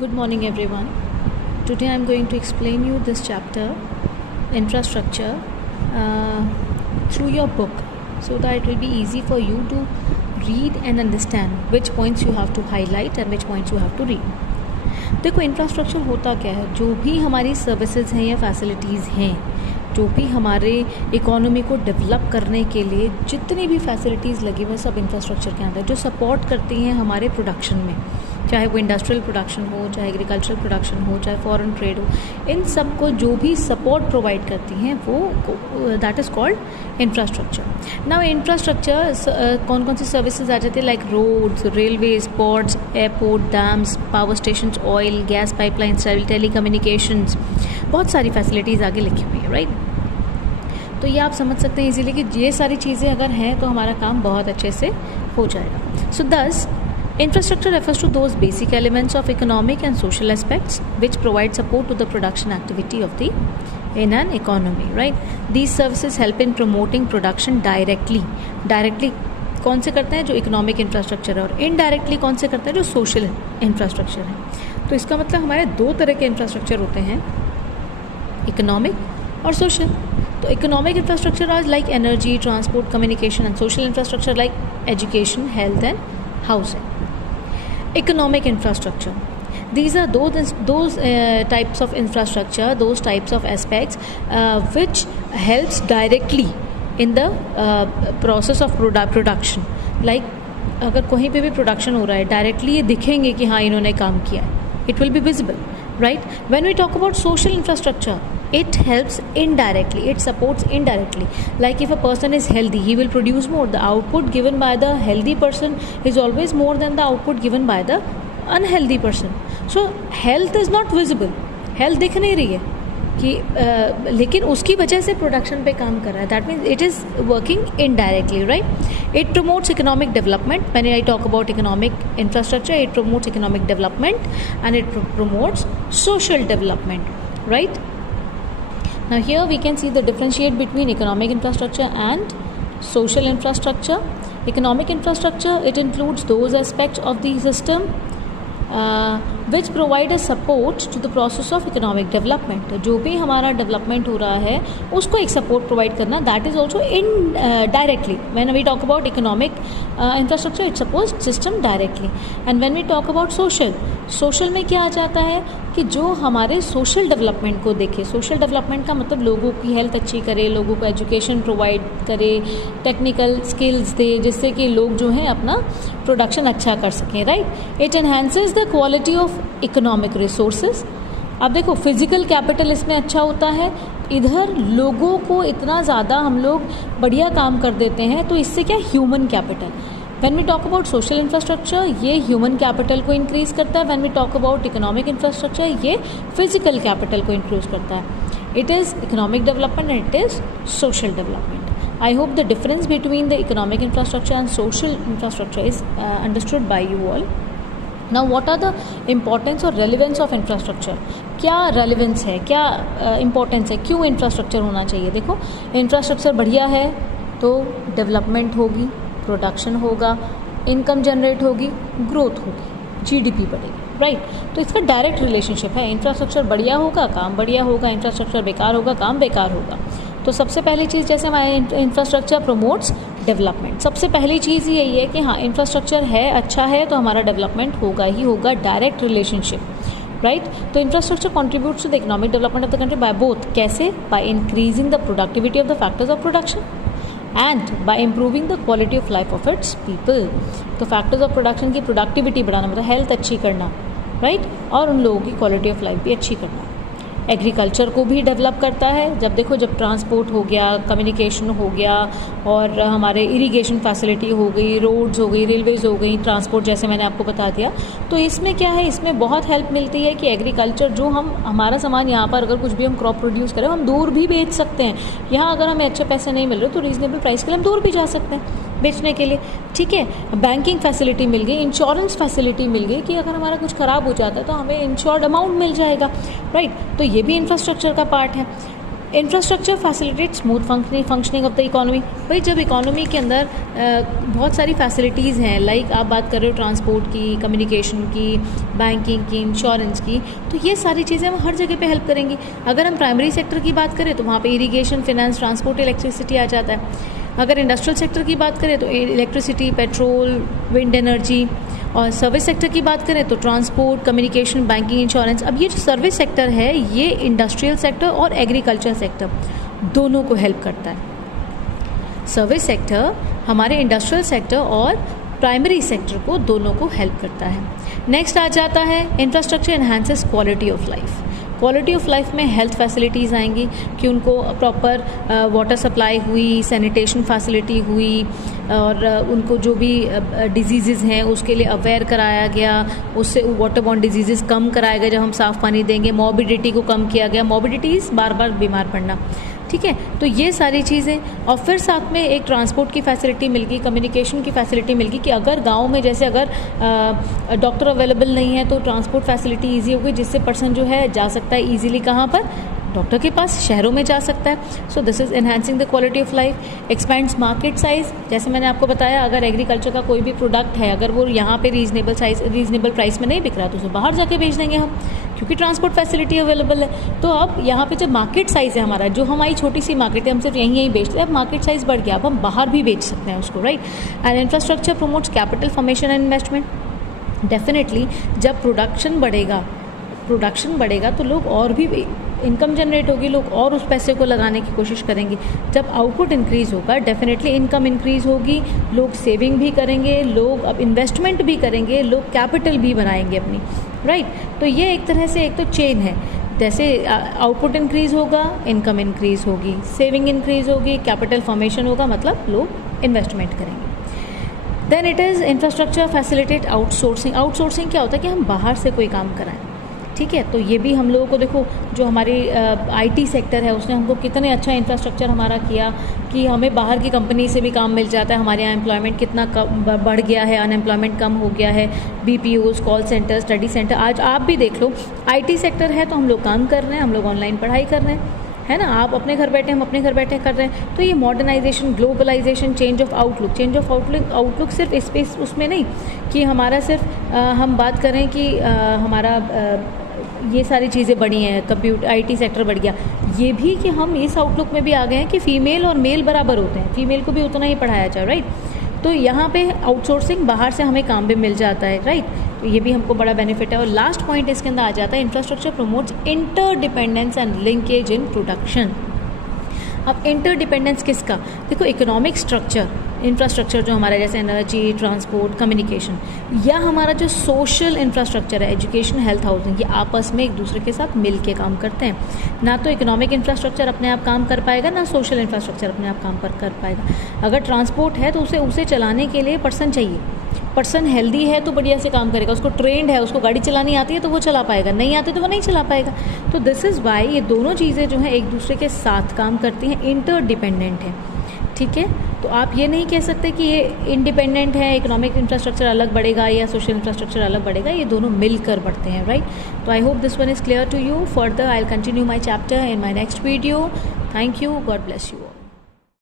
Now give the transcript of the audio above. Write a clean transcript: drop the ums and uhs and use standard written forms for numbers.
Good morning, everyone. Today I'm going to explain you this chapter, infrastructure, through your book, so that it will be easy for you to read and understand which points you have to highlight and which points you have to read. देखो, infrastructure होता क्या है? जो भी हमारी services हैं या facilities हैं, जो भी हमारे इकोनॉमी को डेवलप करने के लिए जितनी भी फैसिलिटीज़ लगी हुई सब इंफ्रास्ट्रक्चर के अंदर, जो सपोर्ट करती हैं हमारे प्रोडक्शन में, चाहे वो इंडस्ट्रियल प्रोडक्शन हो, चाहे एग्रीकल्चरल प्रोडक्शन हो, चाहे फॉरेन ट्रेड हो, इन सब को जो भी सपोर्ट प्रोवाइड करती हैं वो that is called infrastructure. Now infrastructure कौन कौन सी सर्विसेज आ जाती है? Like roads, railways, ports, airport, dams, power station, oil, gas pipeline, telecommunications, बहुत सारी फैसिलिटीज़ आगे लिखी हुई है, राइट? तो ये आप समझ सकते हैं इजीली कि ये सारी चीज़ें अगर हैं तो हमारा काम बहुत अच्छे से हो जाएगा। सो दस infrastructure refers to those basic elements of economic and social aspects which provide support to the production activity of the in an economy, right? These services help in promoting production directly कौन से करते हैं? जो economic infrastructure है, और indirectly कौन से करते हैं? जो सोशल इंफ्रास्ट्रक्चर है। तो इसका मतलब हमारे दो तरह के इंफ्रास्ट्रक्चर होते हैं, इकोनॉमिक और सोशल। तो economic infrastructure are like energy, transport, communication, and social infrastructure like education, health and housing. Economic infrastructure, these are those types of infrastructure, those types of aspects which helps directly in the process of production. Like अगर कहीं पे भी production हो रहा है, directly ये दिखेंगे कि हाँ इन्होंने काम किया है, it will be visible, right? When we talk about social infrastructure, it helps indirectly, it supports indirectly. Like if a person is healthy, he will produce more. The output given by the healthy person is always more than the output given by the unhealthy person. So health is not visible, health दिख नहीं रही है कि लेकिन उसकी वजह से production पे काम कर रहा है. That means it is working indirectly, right? It promotes economic development. When I talk about economic infrastructure, it promotes economic development and it promotes social development, right? Now here we can see the differentiate between economic infrastructure and social infrastructure. Economic infrastructure, it includes those aspects of the system which provide a support to the process of economic development. जो भी हमारा development हो रहा है उसको एक support provide करना, that is also indirectly. When we talk about economic infrastructure, it supports system directly. And when we talk about social में क्या आ जाता है कि जो हमारे सोशल डेवलपमेंट को देखे. सोशल डेवलपमेंट का मतलब लोगों की हेल्थ अच्छी करे, लोगों को एजुकेशन प्रोवाइड करे, टेक्निकल स्किल्स दे, जिससे कि लोग जो हैं अपना प्रोडक्शन अच्छा कर सकें, right? It enhances the quality of economic resources. अब देखो, फिजिकल कैपिटल इसमें अच्छा होता है, इधर लोगों को इतना ज़्यादा हम लोग बढ़िया काम कर देते हैं, तो इससे क्या human capital. When we talk about social infrastructure, ये ह्यूमन कैपिटल को इंक्रीज़ करता है. When we talk about economic infrastructure, ये फिजिकल कैपिटल को इंक्रीज़ करता है. It is economic development and it is social development. I hope the difference between the economic infrastructure and social infrastructure is understood by you all. Now what are the importance or relevance of infrastructure? क्या relevance है, क्या importance है, क्यों infrastructure होना चाहिए? देखो, infrastructure बढ़िया है तो डेवलपमेंट होगी, प्रोडक्शन होगा, इनकम जनरेट होगी, ग्रोथ होगी, जीडीपी बढ़ेगी, राइट? तो इसका डायरेक्ट रिलेशनशिप है. इंफ्रास्ट्रक्चर बढ़िया होगा, काम बढ़िया होगा, इंफ्रास्ट्रक्चर बेकार होगा, काम बेकार होगा. तो सबसे पहली चीज़, जैसे हमारे इंफ्रास्ट्रक्चर प्रमोट्स डेवलपमेंट, सबसे पहली चीज़ यही है कि हाँ, इंफ्रास्ट्रक्चर है, अच्छा है तो हमारा डेवलपमेंट होगा ही होगा. Direct relationship, right? तो infrastructure contributes to the economic development of the country by both. कैसे? By increasing the productivity of the factors of production and by improving the quality of life of its people. तो factors of production की productivity बढ़ाना मतलब health अच्छी करना, right? और उन लोगों की क्वालिटी ऑफ लाइफ भी अच्छी करना. एग्रीकल्चर को भी डेवलप करता है. जब देखो, जब ट्रांसपोर्ट हो गया, कम्युनिकेशन हो गया, और हमारे इरिगेशन फैसिलिटी हो गई, रोड्स हो गई, रेलवेज़ हो गई, ट्रांसपोर्ट जैसे मैंने आपको बता दिया, तो इसमें क्या है, इसमें बहुत हेल्प मिलती है कि एग्रीकल्चर, जो हम हमारा सामान यहाँ पर अगर कुछ भी हम क्रॉप प्रोड्यूस करें, हम दूर भी बेच सकते हैं. यहाँ अगर हमें अच्छे पैसे नहीं मिल रहे तो रीज़नेबल प्राइस के लिए हम दूर भी जा सकते हैं बेचने के लिए, ठीक है? बैंकिंग फैसिलिटी मिल गई, इंश्योरेंस फैसिलिटी मिल गई कि अगर हमारा कुछ ख़राब हो जाता है तो हमें इंश्योर्ड अमाउंट मिल जाएगा, राइट? तो ये भी इंफ्रास्ट्रक्चर का पार्ट है. Infrastructure facilitate smooth functioning of the economy. भाई जब इकोनॉमी के अंदर बहुत सारी फैसिलिटीज़ हैं, लाइक आप बात कर रहे हो ट्रांसपोर्ट की, कम्युनिकेशन की, बैंकिंग की, इंश्योरेंस की, तो ये सारी चीज़ें हम हर जगह पे हेल्प करेंगी। अगर हम प्राइमरी सेक्टर की बात करें तो वहाँ पे इरिगेशन, फिनेंस, ट्रांसपोर्ट, इलेक्ट्रिसिटी आ जाता है। अगर इंडस्ट्रियल सेक्टर की बात करें तो इलेक्ट्रिसिटी, पेट्रोल, विंड एनर्जी, और सर्विस सेक्टर की बात करें तो ट्रांसपोर्ट, कम्युनिकेशन, बैंकिंग, इंश्योरेंस। अब ये जो सर्विस सेक्टर है ये इंडस्ट्रियल सेक्टर और एग्रीकल्चर सेक्टर दोनों को हेल्प करता है। सर्विस सेक्टर हमारे इंडस्ट्रियल सेक्टर और प्राइमरी सेक्टर को दोनों को हेल्प करता है। नेक्स्ट आ जाता है infrastructure enhances quality of life. Quality of life में हेल्थ फैसिलिटीज़ आएंगी कि उनको प्रॉपर वाटर सप्लाई हुई, सैनिटेशन फैसिलिटी हुई, और उनको जो भी डिजीज़ हैं उसके लिए अवेयर कराया गया, उससे वाटर बॉर्न डिजीज़ कम कराया गया जब हम साफ़ पानी देंगे, मॉर्बिडिटी को कम किया गया, मॉर्बिडिटीज़ बार बार बीमार पड़ना, ठीक है। तो ये सारी चीज़ें, और फिर साथ में एक ट्रांसपोर्ट की फैसिलिटी मिल गई, कम्युनिकेशन की फैसिलिटी मिल गई कि अगर गांव में जैसे अगर डॉक्टर अवेलेबल नहीं है तो ट्रांसपोर्ट फैसिलिटी ईजी हो गई, जिससे पर्सन जो है जा सकता है ईजिली कहाँ पर, डॉक्टर के पास, शहरों में जा सकता है। So this is enhancing the quality of life. Expends market size, जैसे मैंने आपको बताया अगर एग्रीकल्चर का कोई भी प्रोडक्ट है, अगर वो यहाँ पे रीजनेबल प्राइस में नहीं बिक रहा तो उसे बाहर जाके बेच देंगे हम, क्योंकि ट्रांसपोर्ट फैसिलिटी अवेलेबल है। तो अब यहाँ पे जब मार्केट साइज़ है हमारा, जो हमारी छोटी सी मार्केट है, हम सिर्फ यहीं बेचते हैं, अब मार्केट साइज़ बढ़ गया, अब हम बाहर भी बेच सकते हैं उसको, right. And infrastructure promotes capital formation and investment. Definitely जब प्रोडक्शन बढ़ेगा तो लोग और भी इनकम जनरेट होगी, लोग और उस पैसे को लगाने की कोशिश करेंगे। जब आउटपुट इंक्रीज़ होगा डेफिनेटली इनकम इंक्रीज़ होगी, लोग सेविंग भी करेंगे, लोग अब इन्वेस्टमेंट भी करेंगे, लोग कैपिटल भी बनाएंगे अपनी, राइट। तो ये एक तरह से एक तो चेन है, जैसे आउटपुट इंक्रीज़ होगा, इनकम इंक्रीज़ होगी, सेविंग इंक्रीज़ होगी, कैपिटल फॉर्मेशन होगा, मतलब लोग इन्वेस्टमेंट करेंगे। Then it is infrastructure facilitate outsourcing. Outsourcing क्या होता है कि हम बाहर से कोई काम कराएं, ठीक है। तो ये भी हम लोगों को देखो, जो हमारी आईटी सेक्टर है उसने हमको कितने अच्छा इंफ्रास्ट्रक्चर हमारा किया कि हमें बाहर की कंपनी से भी काम मिल जाता है, हमारे यहाँ एम्प्लॉयमेंट कितना बढ़ गया है, अनएम्प्लॉयमेंट कम हो गया है, BPOs, call centre, study centre. आज आप भी देख लो, आईटी सेक्टर है तो हम लोग काम कर रहे हैं, हम लोग ऑनलाइन पढ़ाई कर रहे हैं, है ना। आप अपने घर बैठे, हम अपने घर बैठे कर रहे हैं। तो ये modernisation, globalisation, change of outlook सिर्फ स्पेस उसमें नहीं कि हमारा सिर्फ हम बात करें कि हमारा ये सारी चीज़ें बढ़ी हैं, कंप्यूटर आईटी सेक्टर बढ़ गया, ये भी कि हम इस आउटलुक में भी आ गए हैं कि फ़ीमेल और मेल बराबर होते हैं, फीमेल को भी उतना ही पढ़ाया जाए, राइट। तो यहाँ पे आउटसोर्सिंग, बाहर से हमें काम भी मिल जाता है, राइट। तो ये भी हमको बड़ा बेनिफिट है। और लास्ट पॉइंट इसके अंदर आ जाता है, infrastructure promotes interdependence and linkage in production. अब इंटरडिपेंडेंस किसका, देखो इकोनॉमिक स्ट्रक्चर, इंफ्रास्ट्रक्चर जो हमारा जैसे एनर्जी, ट्रांसपोर्ट, कम्युनिकेशन, या हमारा जो सोशल इंफ्रास्ट्रक्चर है, एजुकेशन, हेल्थ, हाउसिंग, ये आपस में एक दूसरे के साथ मिल के काम करते हैं। ना तो इकोनॉमिक इंफ्रास्ट्रक्चर अपने आप काम कर पाएगा, ना सोशल इंफ्रास्ट्रक्चर अपने आप काम कर पाएगा। अगर ट्रांसपोर्ट है तो उसे चलाने के लिए पर्सन चाहिए, पर्सन हेल्दी है तो बढ़िया से काम करेगा, उसको ट्रेंड है, उसको गाड़ी चलानी आती है तो वो चला पाएगा, नहीं आती तो वो नहीं चला पाएगा। तो दिस इज़ वाई ये दोनों चीज़ें जो हैं एक दूसरे के साथ काम करती हैं, इंटरडिपेंडेंट है, ठीक है। तो आप ये नहीं कह सकते कि ये इंडिपेंडेंट है, इकोनॉमिक इंफ्रास्ट्रक्चर अलग बढ़ेगा या सोशल इंफ्रास्ट्रक्चर अलग बढ़ेगा, ये दोनों मिलकर बढ़ते हैं, राइट। तो I hope this one is clear to you. Further I will continue my chapter in my next video. Thank you, God bless you.